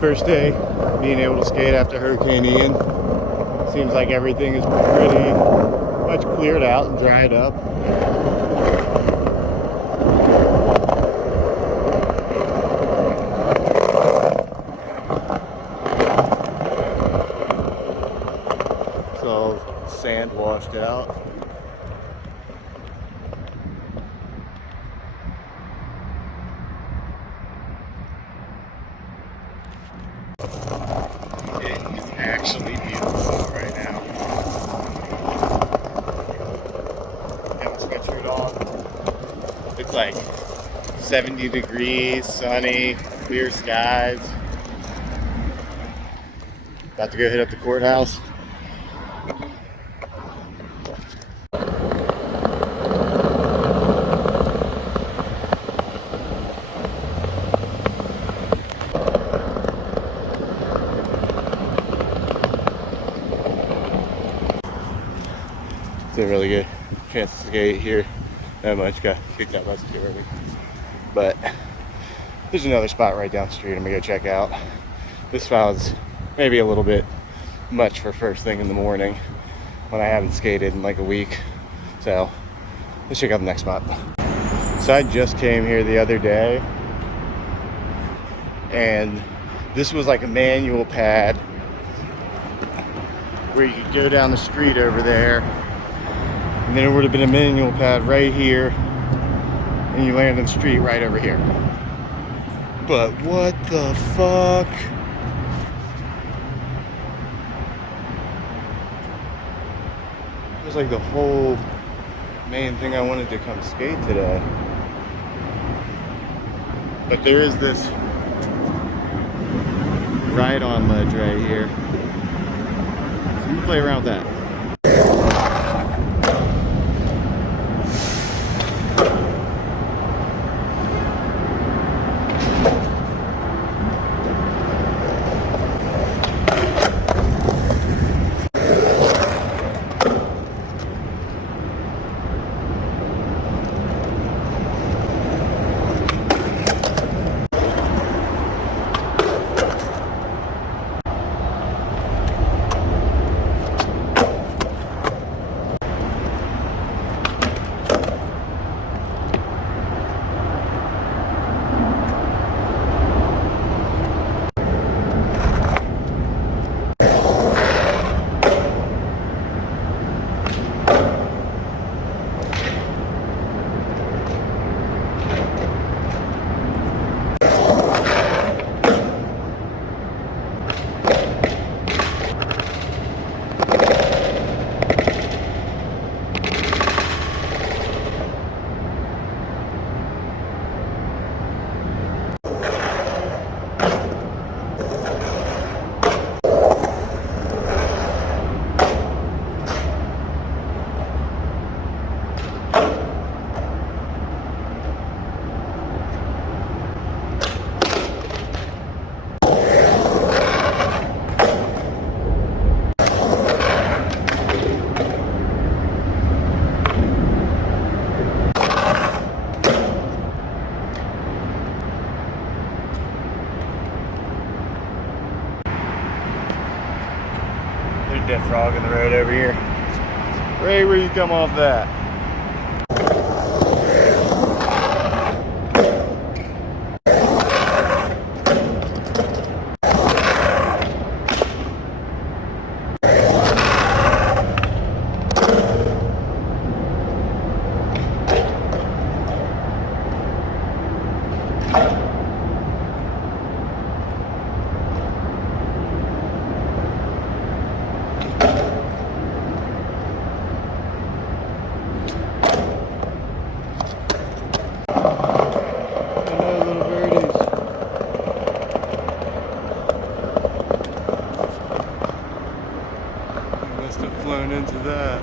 First day being able to skate after Hurricane Ian. Seems like everything is pretty much cleared out and dried up. It's all sand washed out. It's actually beautiful right now. Got the sweatshirt on. It's like 70 degrees, sunny, clear skies. About to go hit up the courthouse. It's a really good chance to skate here. Not much, got kicked out by security. But there's another spot right down the street I'm gonna go check out. This spot is maybe a little bit much for first thing in the morning when I haven't skated in like a week. So let's check out the next spot. So I just came here the other day and this was like a manual pad where you could go down the street over there. And then it would have been a manual pad right here, and you land on the street right over here. But what the fuck? It was like the whole main thing I wanted to come skate today. But there is this ride-on ledge right here. So I'm gonna play around with that. There's a dead frog in the road over here. Right where you come off that. Flown into that.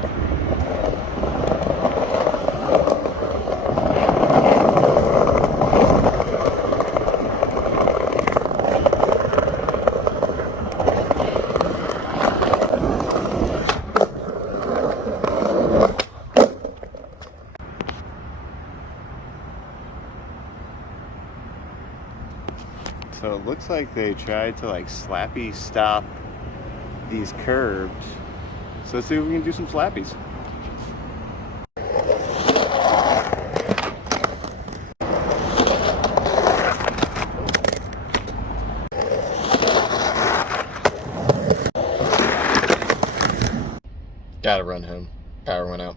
So it looks like they tried to like slappy stop these curbs. So let's see if we can do some slappies. Gotta run home. Power went out.